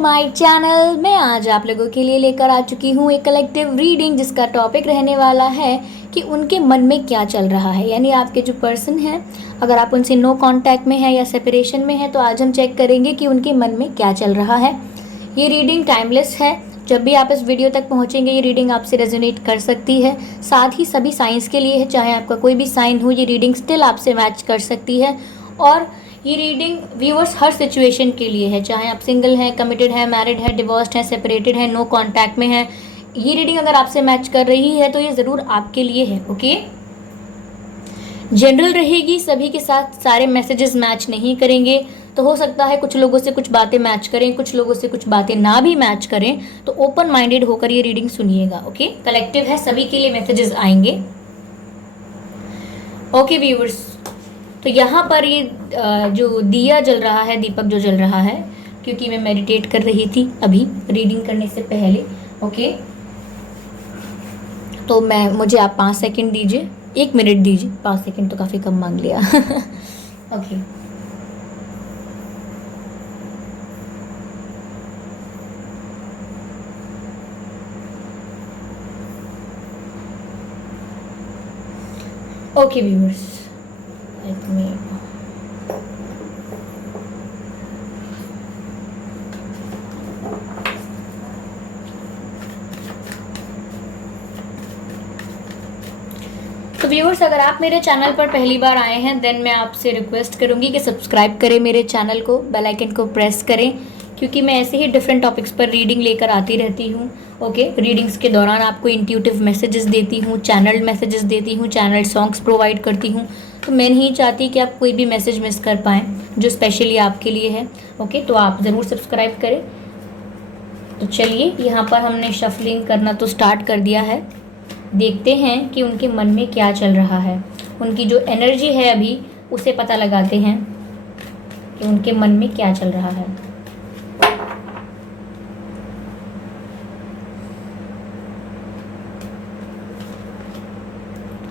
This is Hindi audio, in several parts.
My channel. मैं आज आप लोगों के लिए लेकर आ चुकी हूँ एक कलेक्टिव रीडिंग, जिसका टॉपिक रहने वाला है कि उनके मन में क्या चल रहा है। यानी आपके जो पर्सन हैं, अगर आप उनसे नो कांटेक्ट में है या सेपरेशन में है, तो आज हम चेक करेंगे कि उनके मन में क्या चल रहा है। ये रीडिंग टाइमलेस है। जब भी आप इस वीडियो तक पहुंचेंगे, ये रीडिंग आपसे रेजोनेट कर सकती है। साथ ही सभी साइंस के लिए है, चाहे आपका कोई भी साइन हो, ये रीडिंग स्टिल आपसे मैच कर सकती है। और ये रीडिंग व्यूअर्स हर सिचुएशन के लिए है, चाहे आप सिंगल हैं, कमिटेड हैं, मैरिड हैं, डिवोर्स्ड हैं, सेपरेटेड हैं, नो कांटेक्ट में हैं। ये रीडिंग अगर आपसे मैच कर रही है तो ये ज़रूर आपके लिए है। ओके, जनरल रहेगी, सभी के साथ सारे मैसेजेस मैच नहीं करेंगे। तो हो सकता है कुछ लोगों से कुछ बातें मैच करें, कुछ लोगों से कुछ बातें ना भी मैच करें। तो ओपन माइंडेड होकर ये रीडिंग सुनिएगा। ओके, कलेक्टिव है, सभी के लिए मैसेजेस आएंगे। ओके व्यूअर्स, तो यहाँ पर ये जो दिया जल रहा है, दीपक जो जल रहा है, क्योंकि मैं मेडिटेट कर रही थी अभी रीडिंग करने से पहले। ओके, तो मुझे आप 5 सेकंड दीजिए, 1 मिनट दीजिए, 5 सेकंड तो काफ़ी कम मांग लिया। Okay, okay viewers, let me तो व्यूअर्स, अगर आप मेरे चैनल पर पहली बार आए हैं, देन मैं आपसे रिक्वेस्ट करूंगी कि सब्सक्राइब करें मेरे चैनल को, बेल आइकन को प्रेस करें, क्योंकि मैं ऐसे ही डिफरेंट टॉपिक्स पर रीडिंग लेकर आती रहती हूँ। ओके, रीडिंग्स के दौरान आपको इंट्यूटिव मैसेजेस देती हूँ, चैनल मैसेजेस देती हूँ, चैनल सॉन्ग्स प्रोवाइड करती हूँ। तो मैं नहीं चाहती कि आप कोई भी मैसेज मिस कर पाएँ जो स्पेशली आपके लिए है। ओके, तो आप ज़रूर सब्सक्राइब करें। तो चलिए, यहाँ पर हमने शफलिंग करना तो स्टार्ट कर दिया है। देखते हैं कि उनके मन में क्या चल रहा है, उनकी जो एनर्जी है अभी, उसे पता लगाते हैं कि उनके मन में क्या चल रहा है।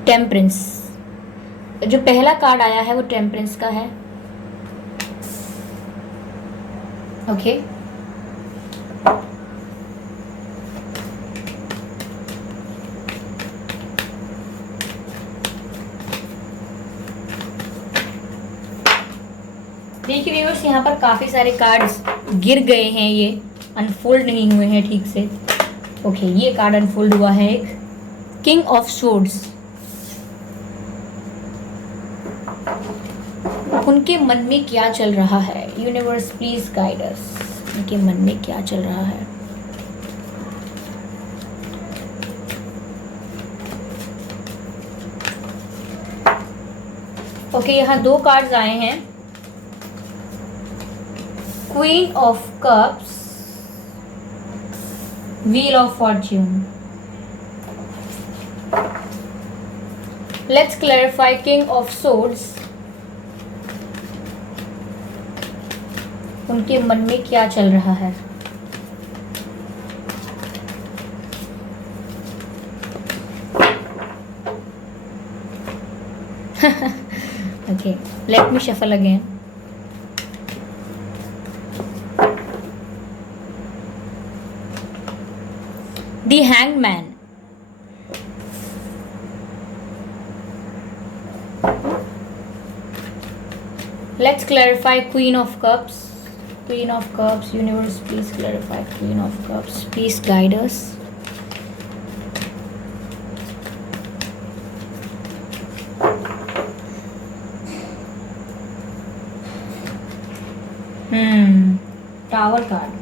टेम्परेंस, जो पहला कार्ड आया है वो टेम्परेंस का है। ओके, देखिए व्यूअर्स, यहाँ पर काफ़ी सारे कार्ड्स गिर गए हैं, ये अनफोल्ड नहीं हुए हैं ठीक से। ओके, ये कार्ड अनफोल्ड हुआ है, एक किंग ऑफ स्वॉर्ड्स। उनके मन में क्या चल रहा है, यूनिवर्स प्लीज गाइड अस। उनके मन में क्या चल रहा है। ओके, यहाँ 2 कार्ड्स आए हैं, queen of cups, wheel of Fortune. Let's clarify king of swords. उनके मन में क्या चल रहा है। Okay, let me shuffle again. The Hanged Man. Let's clarify Queen of Cups. Queen of Cups, universe, please clarify Queen of Cups. Please guide us. Tower card.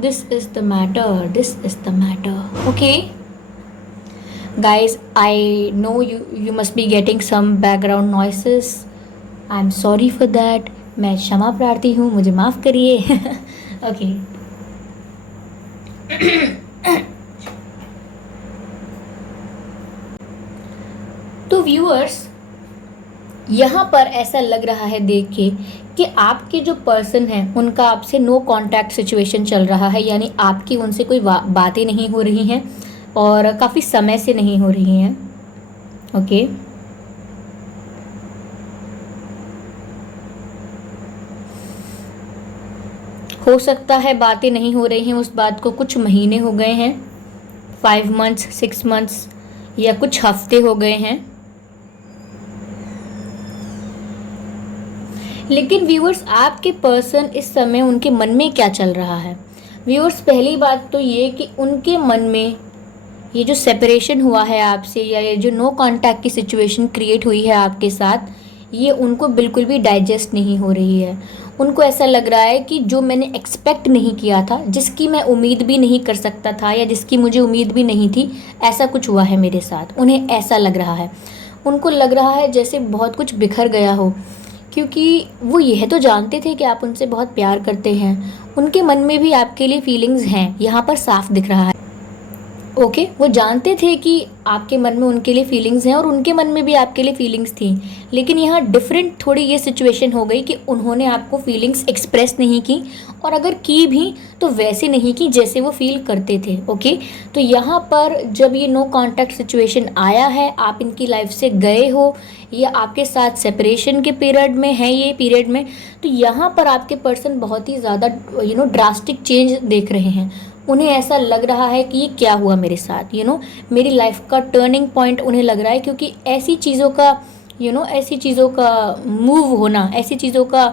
This is the matter. This is the matter. Okay, guys, I know you must be getting some background noises. I'm sorry for that. मैं क्षमा प्रार्थी हूँ, मुझे माफ़ करिए। Okay. तो व्यूअर्स, यहाँ पर ऐसा लग रहा है देख के कि आपके जो पर्सन हैं उनका आपसे नो कांटेक्ट सिचुएशन चल रहा है, यानी आपकी उनसे कोई बातें नहीं हो रही हैं। और काफ़ी समय से नहीं हो रही हैं। ओके, हो सकता है बातें नहीं हो रही हैं उस बात को कुछ महीने हो गए हैं, 5 मंथ्स, 6 मंथ्स या कुछ हफ्ते हो गए हैं। लेकिन व्यूअर्स, आपके पर्सन इस समय उनके मन में क्या चल रहा है? व्यूअर्स, पहली बात तो ये कि उनके मन में ये जो सेपरेशन हुआ है आपसे, या ये जो नो कांटेक्ट की सिचुएशन क्रिएट हुई है आपके साथ, ये उनको बिल्कुल भी डाइजेस्ट नहीं हो रही है। उनको ऐसा लग रहा है कि जो मैंने एक्सपेक्ट नहीं किया था, जिसकी मैं उम्मीद भी नहीं कर सकता था, या जिसकी मुझे उम्मीद भी नहीं थी, ऐसा कुछ हुआ है मेरे साथ। उन्हें ऐसा लग रहा है, उनको लग रहा है जैसे बहुत कुछ बिखर गया हो, क्योंकि वो यह तो जानते थे कि आप उनसे बहुत प्यार करते हैं। उनके मन में भी आपके लिए फीलिंग्स हैं, यहाँ पर साफ दिख रहा है। ओके, वो जानते थे कि आपके मन में उनके लिए फीलिंग्स हैं और उनके मन में भी आपके लिए फीलिंग्स थी। लेकिन यहाँ डिफरेंट थोड़ी ये सिचुएशन हो गई कि उन्होंने आपको फीलिंग्स एक्सप्रेस नहीं की, और अगर की भी तो वैसे नहीं की जैसे वो फील करते थे। ओके, तो यहाँ पर जब ये नो कांटेक्ट सिचुएशन आया है, आप इनकी लाइफ से गए हो या आपके साथ सेपरेशन के पीरियड में है ये पीरियड में, तो यहाँ पर आपके पर्सन बहुत ही ज़्यादा ड्रास्टिक चेंज देख रहे हैं। उन्हें ऐसा लग रहा है कि ये क्या हुआ मेरे साथ, मेरी लाइफ का टर्निंग पॉइंट उन्हें लग रहा है, क्योंकि ऐसी चीज़ों का ऐसी चीज़ों का मूव होना, ऐसी चीज़ों का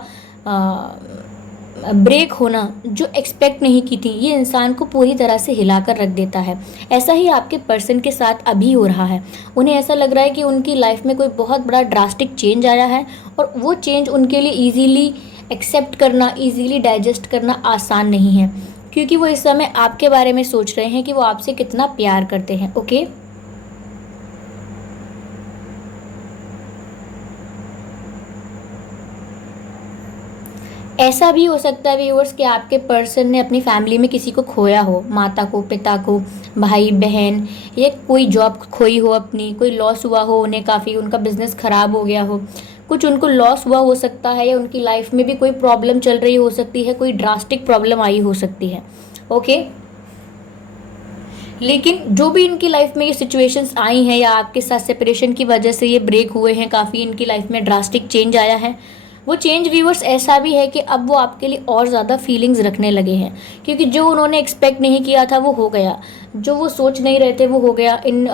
ब्रेक होना जो एक्सपेक्ट नहीं की थी, ये इंसान को पूरी तरह से हिलाकर रख देता है। ऐसा ही आपके पर्सन के साथ अभी हो रहा है। उन्हें ऐसा लग रहा है कि उनकी लाइफ में कोई बहुत बड़ा ड्रास्टिक चेंज आया है, और वो चेंज उनके लिए ईजीली एक्सेप्ट करना, ईजीली डाइजेस्ट करना आसान नहीं है, क्योंकि वो इस समय आपके बारे में सोच रहे हैं कि वो आपसे कितना प्यार करते हैं। ओके, ऐसा भी हो सकता है व्यूअर्स कि आपके पर्सन ने अपनी फैमिली में किसी को खोया हो, माता को, पिता को, भाई बहन, या कोई जॉब खोई हो अपनी, कोई लॉस हुआ हो उन्हें, काफ़ी उनका बिजनेस ख़राब हो गया हो, कुछ उनको लॉस हुआ हो सकता है, या उनकी लाइफ में भी कोई प्रॉब्लम चल रही हो सकती है, कोई ड्रास्टिक प्रॉब्लम आई हो सकती है। ओके, लेकिन जो भी इनकी लाइफ में ये सिचुएशंस आई हैं, या आपके साथ सेपरेशन की वजह से ये ब्रेक हुए हैं, काफ़ी इनकी लाइफ में ड्रास्टिक चेंज आया है, वो चेंज व्यूअर्स ऐसा भी है कि अब वो आपके लिए और ज़्यादा फीलिंग्स रखने लगे हैं, क्योंकि जो उन्होंने एक्सपेक्ट नहीं किया था वो हो गया, जो वो सोच नहीं रहे थे वो हो गया। इन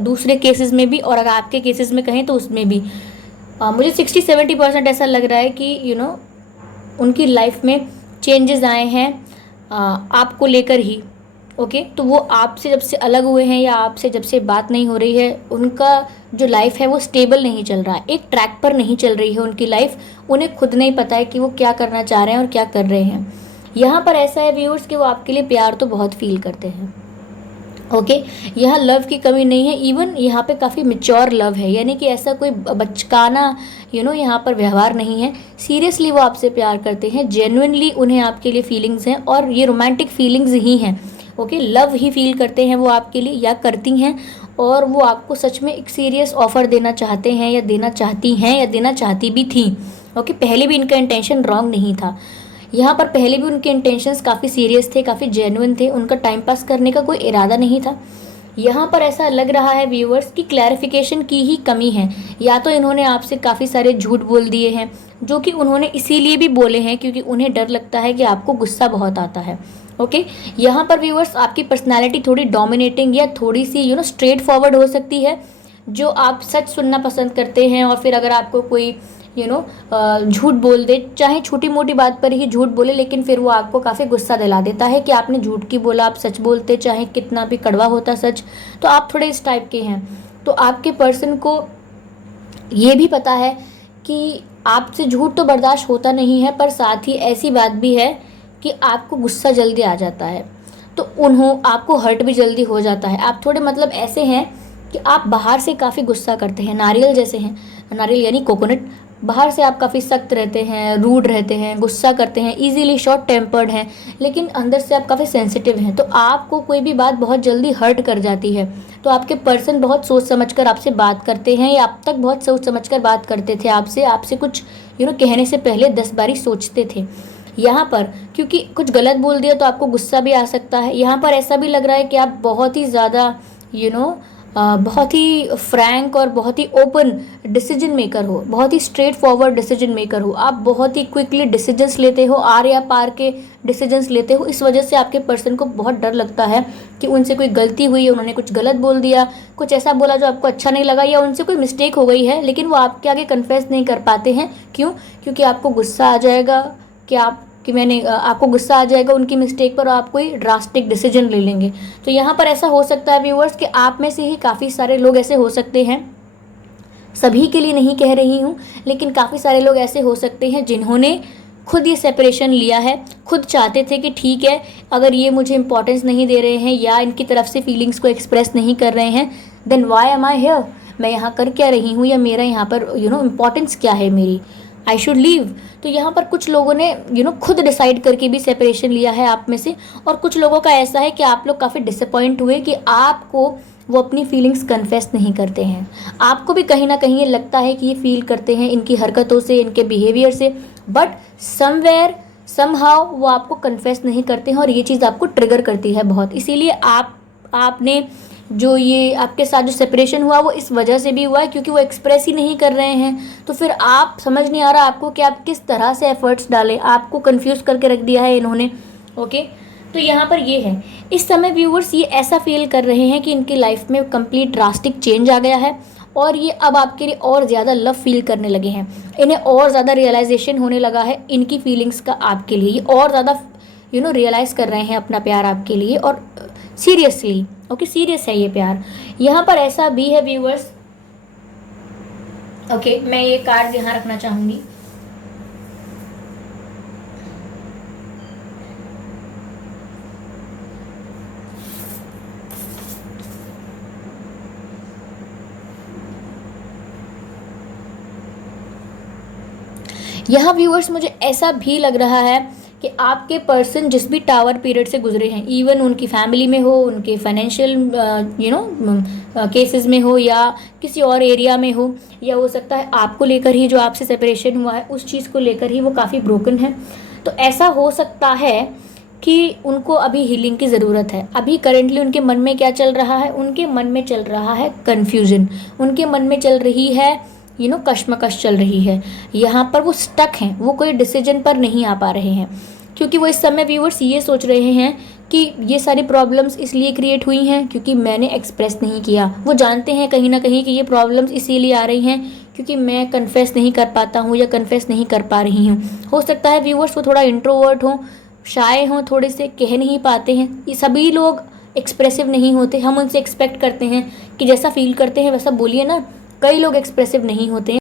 दूसरे केसेस में भी, और अगर आपके केसेस में कहें तो उसमें भी मुझे 60-70% ऐसा लग रहा है कि उनकी लाइफ में चेंजेस आए हैं आपको लेकर ही। ओके, तो वो आपसे जब से अलग हुए हैं, या आपसे जब से बात नहीं हो रही है, उनका जो लाइफ है वो स्टेबल नहीं चल रहा है, एक ट्रैक पर नहीं चल रही है उनकी लाइफ। उन्हें खुद नहीं पता है कि वो क्या करना चाह रहे हैं और क्या कर रहे हैं। यहाँ पर ऐसा है व्यूअर्स कि वो आपके लिए प्यार तो बहुत फील करते हैं। ओके, यहाँ लव की कमी नहीं है, इवन यहाँ पे काफ़ी मेच्योर लव है, यानी कि ऐसा कोई बचकाना यहाँ पर व्यवहार नहीं है। सीरियसली वो आपसे प्यार करते हैं, जेन्युइनली उन्हें आपके लिए फीलिंग्स हैं, और ये रोमांटिक फीलिंग्स ही हैं। ओके, लव ही फील करते हैं वो आपके लिए, या करती हैं, और वो आपको सच में एक सीरियस ऑफर देना चाहते हैं, या देना चाहती हैं, या देना चाहती भी थी। ओके, पहले भी इनका इंटेंशन रॉन्ग नहीं था। यहाँ पर पहले भी उनके इंटेंशंस काफ़ी सीरियस थे, काफ़ी जेन्युइन थे, उनका टाइम पास करने का कोई इरादा नहीं था। यहाँ पर ऐसा लग रहा है व्यूअर्स कि क्लैरिफिकेशन की ही कमी है, या तो इन्होंने आपसे काफ़ी सारे झूठ बोल दिए हैं, जो कि उन्होंने इसीलिए भी बोले हैं क्योंकि उन्हें डर लगता है कि आपको गुस्सा बहुत आता है। ओके, यहाँ पर व्यूअर्स आपकी पर्सनैलिटी थोड़ी डोमिनेटिंग या थोड़ी सी स्ट्रेट फॉरवर्ड हो सकती है, जो आप सच सुनना पसंद करते हैं, और फिर अगर आपको कोई झूठ बोल दे, चाहे छोटी मोटी बात पर ही झूठ बोले, लेकिन फिर वो आपको काफ़ी गुस्सा दिला देता है कि आपने झूठ की बोला, आप सच बोलते, चाहे कितना भी कड़वा होता सच। तो आप थोड़े इस टाइप के हैं। तो आपके पर्सन को ये भी पता है कि आपसे झूठ तो बर्दाश्त होता नहीं है, पर साथ ही ऐसी बात भी है कि आपको गुस्सा जल्दी आ जाता है, तो आपको हर्ट भी जल्दी हो जाता है। आप थोड़े मतलब ऐसे हैं कि आप बाहर से काफ़ी गुस्सा करते हैं, नारियल जैसे हैं, नारियल यानी कोकोनट। बाहर से आप काफ़ी सख्त रहते हैं, रूड रहते हैं, गुस्सा करते हैं, इजीली शॉर्ट टेम्पर्ड हैं, लेकिन अंदर से आप काफ़ी सेंसिटिव हैं। तो आपको कोई भी बात बहुत जल्दी हर्ट कर जाती है। तो आपके पर्सन बहुत सोच समझकर आपसे बात करते हैं, या अब तक बहुत सोच समझकर बात करते थे आपसे कुछ कहने से पहले 10 बारी सोचते थे। यहाँ पर क्योंकि कुछ गलत बोल दिया तो आपको गुस्सा भी आ सकता है। यहाँ पर ऐसा भी लग रहा है कि आप बहुत ही ज़्यादा बहुत ही फ्रैंक और बहुत ही ओपन डिसीजन मेकर हो, बहुत ही स्ट्रेट फॉरवर्ड डिसीजन मेकर हो। आप बहुत ही क्विकली डिसीजंस लेते हो, आर या पार के डिसीजंस लेते हो। इस वजह से आपके पर्सन को बहुत डर लगता है कि उनसे कोई गलती हुई है, उन्होंने कुछ गलत बोल दिया, कुछ ऐसा बोला जो आपको अच्छा नहीं लगा, या उनसे कोई मिस्टेक हो गई है लेकिन वो आपके आगे कन्फेस नहीं कर पाते हैं। क्यों? क्योंकि आपको गुस्सा आ जाएगा आपको गुस्सा आ जाएगा उनकी मिस्टेक पर, और आप कोई ड्रास्टिक डिसीजन ले लेंगे। तो यहाँ पर ऐसा हो सकता है व्यूअर्स कि आप में से ही काफ़ी सारे लोग ऐसे हो सकते हैं, सभी के लिए नहीं कह रही हूँ, लेकिन काफ़ी सारे लोग ऐसे हो सकते हैं जिन्होंने खुद ये सेपरेशन लिया है, खुद चाहते थे कि ठीक है अगर ये मुझे इंपॉर्टेंस नहीं दे रहे हैं या इनकी तरफ से फीलिंग्स को एक्सप्रेस नहीं कर रहे हैं, then why am I here, मैं यहाँ कर क्या रही हूँ, या मेरा यहाँ पर इंपॉर्टेंस क्या है मेरी, आई शुड लीव। तो यहाँ पर कुछ लोगों ने खुद डिसाइड करके भी सेपरेशन लिया है आप में से, और कुछ लोगों का ऐसा है कि आप लोग काफ़ी डिसअपॉइंट हुए कि आपको वो अपनी फीलिंग्स कन्फेस नहीं करते हैं। आपको भी कहीं ना कहीं ये लगता है कि ये फील करते हैं इनकी हरकतों से, इनके बिहेवियर से, बट समवेयर समहाउ वो आपको कन्फेस नहीं करते हैं, और ये चीज़ आपको ट्रिगर करती है बहुत। इसीलिए आपने जो ये आपके साथ जो सेपरेशन हुआ वो इस वजह से भी हुआ है क्योंकि वो एक्सप्रेस ही नहीं कर रहे हैं। तो फिर आप समझ नहीं आ रहा आपको कि आप किस तरह से एफर्ट्स डालें, आपको कंफ्यूज करके रख दिया है इन्होंने। ओके, तो यहाँ पर ये है, इस समय व्यूअर्स ये ऐसा फील कर रहे हैं कि इनकी लाइफ में कंप्लीट ड्रास्टिक चेंज आ गया है, और ये अब आपके लिए और ज़्यादा लव फील करने लगे हैं। इन्हें और ज़्यादा रियलाइजेशन होने लगा है इनकी फीलिंग्स का आपके लिए, ये और ज़्यादा रियलाइज़ कर रहे हैं अपना प्यार आपके लिए, और सीरियसली ओके सीरियस है ये प्यार। यहाँ पर ऐसा भी है व्यूअर्स, ओके मैं ये कार्ड यहाँ रखना चाहूँगी। यहाँ व्यूअर्स मुझे ऐसा भी लग रहा है कि आपके पर्सन जिस भी टावर पीरियड से गुजरे हैं, इवन उनकी फैमिली में हो, उनके फाइनेंशियल केसेस में हो, या किसी और एरिया में हो, या हो सकता है आपको लेकर ही जो आपसे सेपरेशन हुआ है उस चीज़ को लेकर ही वो काफ़ी ब्रोकन है। तो ऐसा हो सकता है कि उनको अभी हीलिंग की ज़रूरत है। अभी करेंटली उनके मन में क्या चल रहा है? उनके मन में चल रहा है कन्फ्यूज़न, उनके मन में चल रही है कश्मकश चल रही है। यहाँ पर वो स्टक हैं, वो कोई डिसीजन पर नहीं आ पा रहे हैं, क्योंकि वो इस समय व्यूअर्स ये सोच रहे हैं कि ये सारी प्रॉब्लम्स इसलिए क्रिएट हुई हैं क्योंकि मैंने एक्सप्रेस नहीं किया। वो जानते हैं कहीं ना कहीं कि ये प्रॉब्लम्स इसीलिए आ रही हैं क्योंकि मैं कन्फेस नहीं कर पाता हूँ या कन्फेस नहीं कर पा रही हूँ। हो सकता है व्यूअर्स वो थोड़ा इंट्रोवर्ट हों, शाय हों, थोड़े से कह नहीं पाते हैं। ये सभी लोग एक्सप्रेसिव नहीं होते, हम उनसे एक्सपेक्ट करते हैं कि जैसा फील करते हैं वैसा बोलिए ना। कई लोग एक्सप्रेसिव नहीं होते हैं।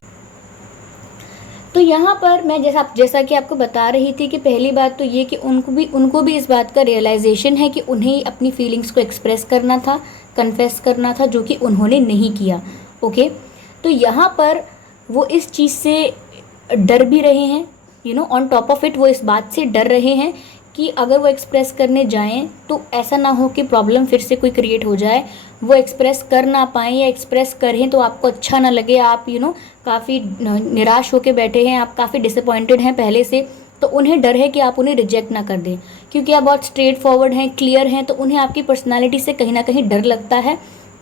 तो यहाँ पर मैं जैसा कि आपको बता रही थी कि पहली बात तो ये कि उनको भी इस बात का रियलाइजेशन है कि उन्हें अपनी फीलिंग्स को एक्सप्रेस करना था, कन्फेस करना था, जो कि उन्होंने नहीं किया। ओके, तो यहाँ पर वो इस चीज़ से डर भी रहे हैं, ऑन टॉप ऑफ इट वो इस बात से डर रहे हैं कि अगर वो एक्सप्रेस करने जाएं तो ऐसा ना हो कि प्रॉब्लम फिर से कोई क्रिएट हो जाए, वो एक्सप्रेस कर ना पाएँ, या एक्सप्रेस करें तो आपको अच्छा ना लगे, आप काफ़ी निराश होकर बैठे हैं, आप काफ़ी डिसअपॉइंटेड हैं पहले से। तो उन्हें डर है कि आप उन्हें रिजेक्ट ना कर दें, क्योंकि आप बहुत स्ट्रेट फॉरवर्ड हैं, क्लियर हैं, तो उन्हें आपकी पर्सनालिटी से कहीं ना कहीं डर लगता है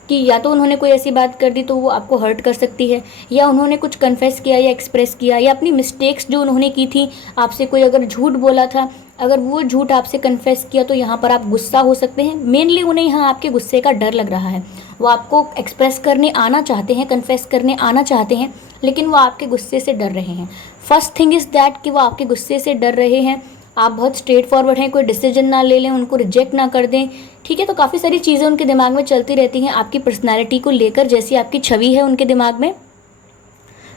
कि या तो उन्होंने कोई ऐसी बात कर दी तो वो आपको हर्ट कर सकती है, या उन्होंने कुछ कन्फेस किया या एक्सप्रेस किया, या अपनी मिस्टेक्स जो उन्होंने की थी, आपसे कोई अगर झूठ बोला था, अगर वो झूठ आपसे कन्फेस किया तो यहाँ पर आप गुस्सा हो सकते हैं। मेनली उन्हें यहाँ आपके गुस्से का डर लग रहा है। वो आपको एक्सप्रेस करने आना चाहते हैं, कन्फेस करने आना चाहते हैं, लेकिन वो आपके गुस्से से डर रहे हैं। फर्स्ट थिंग इज़ दैट कि वो आपके गुस्से से डर रहे हैं। आप बहुत स्ट्रेट फॉरवर्ड हैं, कोई डिसीजन ना ले लें, उनको रिजेक्ट ना कर दें, ठीक है। तो काफ़ी सारी चीज़ें उनके दिमाग में चलती रहती हैं आपकी पर्सनैलिटी को लेकर, जैसी आपकी छवि है उनके दिमाग में।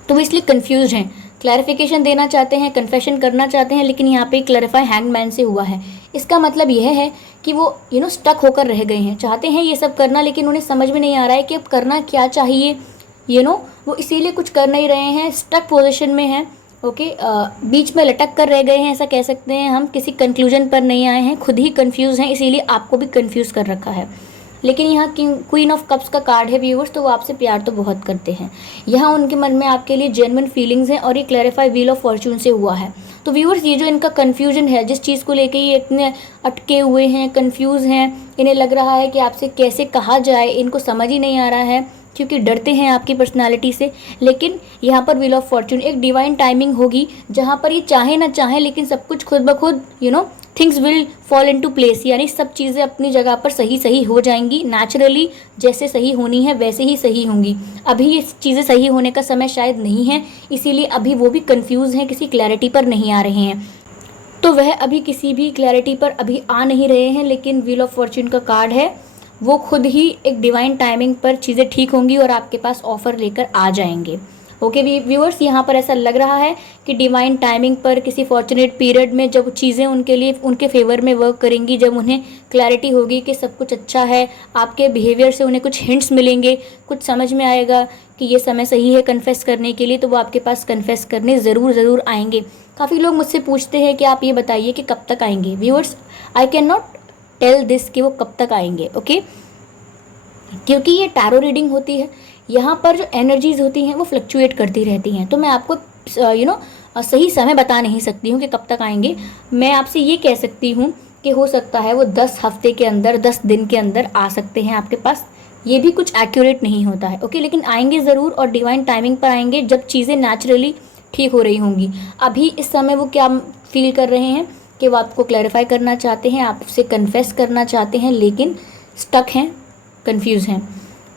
तो वो इसलिए कन्फ्यूज हैं, क्लैरिफिकेशन देना चाहते हैं, कन्फेशन करना चाहते हैं, लेकिन यहाँ पे क्लैरिफाई हैंगमैन से हुआ है। इसका मतलब यह है कि वो स्टक होकर रह गए हैं, चाहते हैं ये सब करना, लेकिन उन्हें समझ में नहीं आ रहा है कि अब करना क्या चाहिए। वो इसीलिए कुछ कर नहीं रहे हैं, स्टक पोजीशन में हैं। ओके, बीच में लटक कर रह गए हैं, ऐसा कह सकते हैं हम। किसी कंक्लूजन पर नहीं आए हैं, खुद ही कंफ्यूज हैं, इसीलिए आपको भी कंफ्यूज कर रखा है। लेकिन यहाँ क्वीन ऑफ कप्स का कार्ड है व्यूअर्स, तो वो आपसे प्यार तो बहुत करते हैं। यहाँ उनके मन में आपके लिए जेन्युइन फीलिंग्स हैं और ये क्लैरिफाई व्हील ऑफ फॉर्चून से हुआ है। तो व्यूअर्स ये जो इनका कन्फ्यूजन है, जिस चीज़ को लेके ये इतने अटके हुए हैं, कन्फ्यूज़ हैं, इन्हें लग रहा है कि आपसे कैसे कहा जाए, इनको समझ ही नहीं आ रहा है क्योंकि डरते हैं आपकी पर्सनालिटी से। लेकिन यहाँ पर व्हील ऑफ फॉर्चून एक डिवाइन टाइमिंग होगी जहाँ पर ये चाहे ना चाहे लेकिन सब कुछ खुद ब खुद things will fall into place, यानी सब चीज़ें अपनी जगह पर सही सही हो जाएंगी नेचुरली, जैसे सही होनी है वैसे ही सही होंगी। अभी ये चीज़ें सही होने का समय शायद नहीं है, इसीलिए अभी वो भी कंफ्यूज हैं, किसी क्लैरिटी पर नहीं आ रहे हैं। तो वह अभी किसी भी क्लैरिटी पर अभी आ नहीं रहे हैं, लेकिन व्हील ऑफ फॉर्चून का कार्ड है, वो खुद ही एक डिवाइन टाइमिंग पर चीज़ें ठीक होंगी और आपके पास ऑफ़र लेकर आ जाएंगे। ओके व्यूअर्स, यहाँ पर ऐसा लग रहा है कि डिवाइन टाइमिंग पर किसी फॉर्चुनेट पीरियड में जब चीज़ें उनके लिए उनके फेवर में वर्क करेंगी, जब उन्हें क्लैरिटी होगी कि सब कुछ अच्छा है, आपके बिहेवियर से उन्हें कुछ हिंट्स मिलेंगे, कुछ समझ में आएगा कि ये समय सही है कन्फेस करने के लिए, तो वो आपके पास कन्फेस करने ज़रूर आएंगे। काफ़ी लोग मुझसे पूछते हैं कि आप ये बताइए कि कब तक आएंगे। Viewers, I can not tell this कि वो कब तक आएंगे, ओके, क्योंकि ये टैरो रीडिंग होती है, यहाँ पर जो एनर्जीज होती हैं वो फ्लक्चुएट करती रहती हैं, तो मैं आपको सही समय बता नहीं सकती हूँ कि कब तक आएंगे। मैं आपसे ये कह सकती हूँ कि हो सकता है वो 10 हफ्ते के अंदर, 10 दिन के अंदर आ सकते हैं आपके पास। ये भी कुछ एक्यूरेट नहीं होता है, ओके, लेकिन आएंगे ज़रूर और डिवाइन टाइमिंग पर आएंगे जब चीज़ें नेचुरली ठीक हो रही होंगी। अभी इस समय वो क्या फील कर रहे हैं कि वो आपको क्लैरिफाई करना चाहते हैं, आपसे कन्फेस करना चाहते हैं, लेकिन स्टक हैं, कंफ्यूज हैं।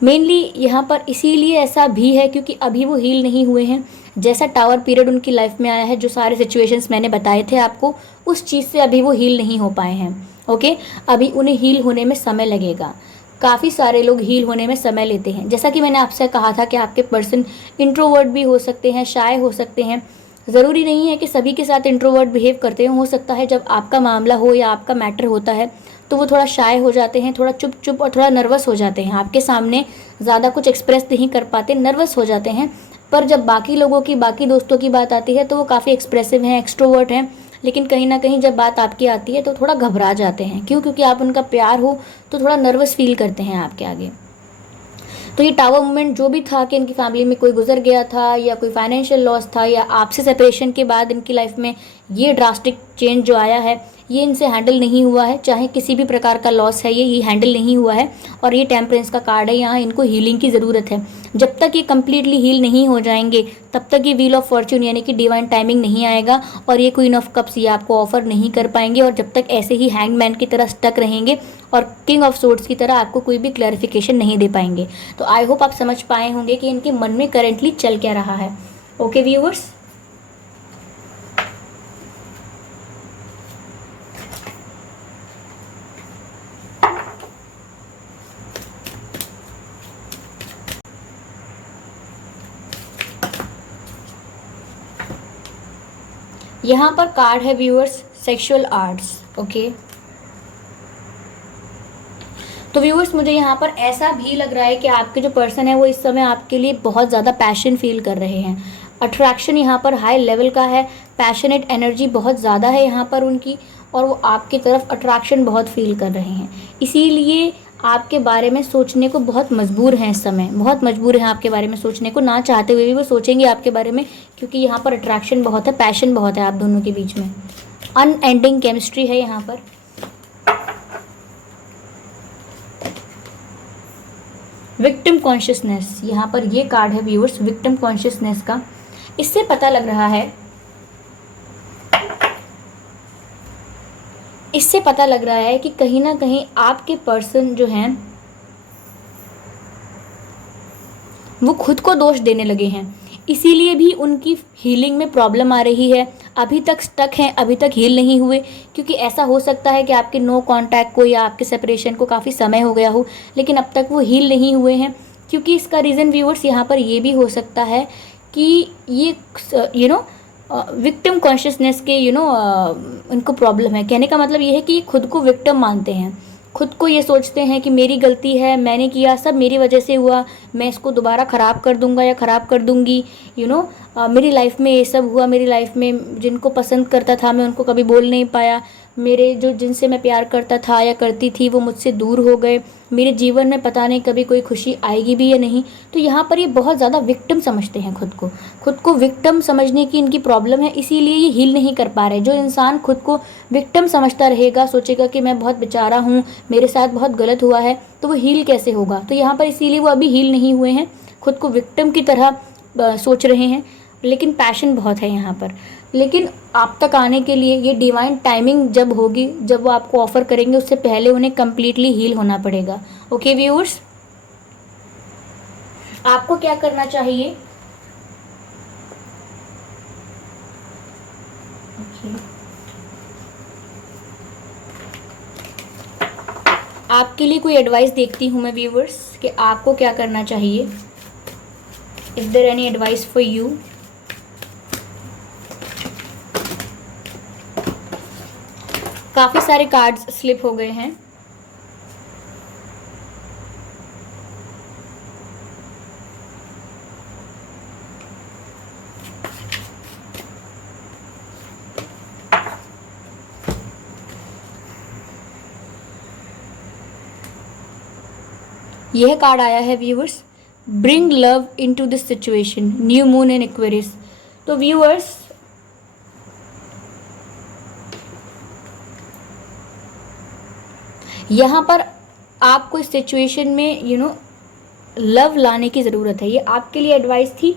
मेनली यहाँ पर इसीलिए ऐसा भी है क्योंकि अभी वो हील नहीं हुए हैं। जैसा टावर पीरियड उनकी लाइफ में आया है, जो सारे सिचुएशंस मैंने बताए थे आपको, उस चीज़ से अभी वो हील नहीं हो पाए हैं, ओके। अभी उन्हें हील होने में समय लगेगा। काफ़ी सारे लोग हील होने में समय लेते हैं। जैसा कि मैंने आपसे कहा था कि आपके पर्सन इंट्रोवर्ट भी हो सकते हैं, शाय हो सकते हैं। ज़रूरी नहीं है कि सभी के साथ इंट्रोवर्ट बिहेव करते हो सकता है जब आपका मामला हो या आपका मैटर होता है तो वो थोड़ा शाय हो जाते हैं, थोड़ा चुप चुप और थोड़ा नर्वस हो जाते हैं, आपके सामने ज़्यादा कुछ एक्सप्रेस नहीं कर पाते, नर्वस हो जाते हैं। पर जब बाकी लोगों की, बाकी दोस्तों की बात आती है तो वो काफ़ी एक्सप्रेसिव हैं, एक्सट्रोवर्ट हैं, लेकिन कहीं ना कहीं जब बात आपकी आती है तो थोड़ा घबरा जाते हैं। क्यों? क्योंकि आप उनका प्यार हो तो थोड़ा नर्वस फील करते हैं आपके आगे। तो ये टावर मूवमेंट जो भी था कि इनकी फैमिली में कोई गुजर गया था या कोई फाइनेंशियल लॉस था या आपसे सेपरेशन के बाद इनकी लाइफ में ये ड्रास्टिक चेंज जो आया है, ये इनसे हैंडल नहीं हुआ है। चाहे किसी भी प्रकार का लॉस है, ये हैंडल नहीं हुआ है। और ये टेम्परेंस का कार्ड है, यहाँ इनको हीलिंग की ज़रूरत है। जब तक ये कम्प्लीटली हील नहीं हो जाएंगे तब तक ये व्हील ऑफ फॉर्चून यानी कि डिवाइन टाइमिंग नहीं आएगा और ये क्वीन ऑफ कप्स ये आपको ऑफर नहीं कर पाएंगे। और जब तक ऐसे ही हैंगमैन की तरह स्टक रहेंगे और किंग ऑफ सोर्ड्स की तरह आपको कोई भी क्लैरिफिकेशन नहीं दे पाएंगे। तो आई होप आप समझ पाए होंगे कि इनके मन में करेंटली चल क्या रहा है। ओके व्यूअर्स, यहाँ पर कार्ड है व्यूअर्स सेक्सुअल आर्ट्स, ओके। तो व्यूअर्स, मुझे यहाँ पर ऐसा भी लग रहा है कि आपके जो पर्सन है वो इस समय आपके लिए बहुत ज़्यादा पैशन फील कर रहे हैं। अट्रैक्शन यहाँ पर हाई लेवल का है, पैशनेट एनर्जी बहुत ज़्यादा है यहाँ पर उनकी, और वो आपकी तरफ अट्रैक्शन बहुत फील कर रहे हैं। इसीलिए आपके बारे में सोचने को बहुत मजबूर हैं, इस समय बहुत मजबूर हैं आपके बारे में सोचने को, ना चाहते हुए भी वो सोचेंगे आपके बारे में, क्योंकि यहाँ पर अट्रैक्शन बहुत है, पैशन बहुत है आप दोनों के बीच में, अनएंडिंग केमिस्ट्री है यहाँ पर। विक्टिम कॉन्शियसनेस, यहाँ पर ये कार्ड है व्यूअर्स विक्टिम कॉन्शियसनेस का। इससे पता लग रहा है, इससे पता लग रहा है कि कहीं ना कहीं आपके पर्सन जो हैं वो खुद को दोष देने लगे हैं, इसीलिए भी उनकी हीलिंग में प्रॉब्लम आ रही है। अभी तक स्टक हैं, अभी तक हील नहीं हुए, क्योंकि ऐसा हो सकता है कि आपके नो कांटेक्ट को या आपके सेपरेशन को काफ़ी समय हो गया हो, लेकिन अब तक वो हील नहीं हुए हैं। क्योंकि इसका रीज़न व्यूअर्स यहाँ पर ये भी हो सकता है कि ये विक्टिम कॉन्शियसनेस के इनको प्रॉब्लम है। कहने का मतलब ये है कि ये खुद को विक्टिम मानते हैं, खुद को ये सोचते हैं कि मेरी गलती है, मैंने किया, सब मेरी वजह से हुआ, मैं इसको दोबारा ख़राब कर दूंगा या ख़राब कर दूंगी। मेरी लाइफ में ये सब हुआ, मेरी लाइफ में जिनको पसंद करता था मैं उनको कभी बोल नहीं पाया, मेरे जो जिनसे मैं प्यार करता था या करती थी वो मुझसे दूर हो गए, मेरे जीवन में पता नहीं कभी कोई खुशी आएगी भी या नहीं। तो यहाँ पर ये बहुत ज़्यादा विक्टिम समझते हैं खुद को विक्टिम समझने की इनकी प्रॉब्लम है, इसीलिए ये हील नहीं कर पा रहे। जो इंसान खुद को विक्टिम समझता रहेगा, सोचेगा कि मैं बहुत बेचारा हूँ, मेरे साथ बहुत गलत हुआ है, तो वो हील कैसे होगा। तो यहाँ पर इसीलिए वो अभी हील नहीं हुए हैं, खुद को विक्टिम की तरह सोच रहे हैं, लेकिन पैशन बहुत है यहाँ पर। लेकिन आप तक आने के लिए ये डिवाइन टाइमिंग जब होगी, जब वो आपको ऑफर करेंगे, उससे पहले उन्हें कम्प्लीटली हील होना पड़ेगा। ओके व्यूअर्स, आपको क्या करना चाहिए? आपके लिए कोई एडवाइस देखती हूँ मैं व्यूअर्स कि आपको क्या करना चाहिए। Is there any advice for you? काफी सारे कार्ड्स स्लिप हो गए हैं। यह कार्ड आया है viewers, bring love into this situation, new moon in Aquarius. तो व्यूअर्स, यहाँ पर आपको इस सिचुएशन में लव लाने की ज़रूरत है। ये आपके लिए एडवाइस थी।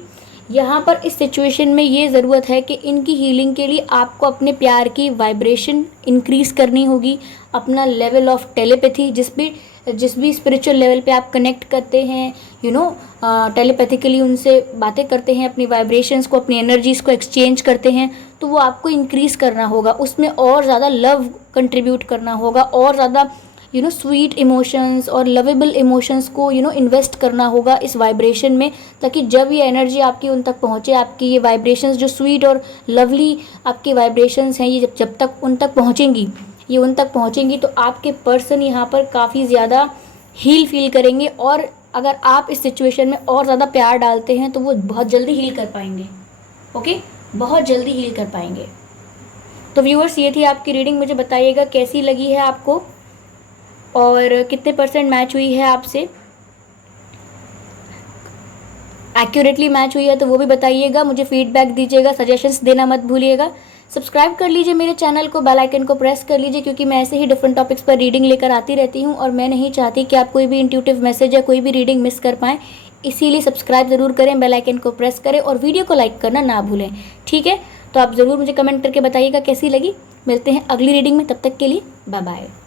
यहाँ पर इस सिचुएशन में ये ज़रूरत है कि इनकी हीलिंग के लिए आपको अपने प्यार की वाइब्रेशन इंक्रीज़ करनी होगी, अपना लेवल ऑफ टेलीपैथी, जिस भी स्पिरिचुअल लेवल पे आप कनेक्ट करते हैं, टेलीपैथिकली उनसे बातें करते हैं, अपनी वाइब्रेशंस को, अपनी एनर्जीज़ को एक्सचेंज करते हैं, तो वो आपको इंक्रीज़ करना होगा, उसमें और ज़्यादा लव कंट्रीब्यूट करना होगा, और ज़्यादा स्वीट इमोशंस और लवेबल इमोशंस को इन्वेस्ट करना होगा इस वाइब्रेशन में, ताकि जब ये एनर्जी आपकी उन तक पहुँचे, आपकी ये वाइब्रेशंस जो स्वीट और लवली आपकी वाइब्रेशंस हैं, ये जब तक उन तक पहुँचेंगी तो आपके पर्सन यहाँ पर काफ़ी ज़्यादा हील फील करेंगे। और अगर आप इस सिचुएशन में और ज़्यादा प्यार डालते हैं तो वो बहुत जल्दी हील कर पाएंगे। ओके, बहुत जल्दी हील कर पाएंगे। तो व्यूअर्स, ये थी आपकी रीडिंग। मुझे बताइएगा कैसी लगी है आपको और कितने % मैच हुई है आपसे, एक्यूरेटली मैच हुई है तो वो भी बताइएगा, मुझे फीडबैक दीजिएगा, सजेशंस देना मत भूलिएगा। सब्सक्राइब कर लीजिए मेरे चैनल को, बेल आइकन को प्रेस कर लीजिए, क्योंकि मैं ऐसे ही डिफरेंट टॉपिक्स पर रीडिंग लेकर आती रहती हूँ और मैं नहीं चाहती कि आप कोई भी इंट्यूटिव मैसेज या कोई भी रीडिंग मिस कर पाएँ। इसीलिए सब्सक्राइब ज़रूर करें, बेल आइकन को प्रेस करें और वीडियो को लाइक करना ना भूलें। ठीक है, तो आप ज़रूर मुझे कमेंट करके बताइएगा कैसी लगी। मिलते हैं अगली रीडिंग में, तब तक के लिए बाय बाय।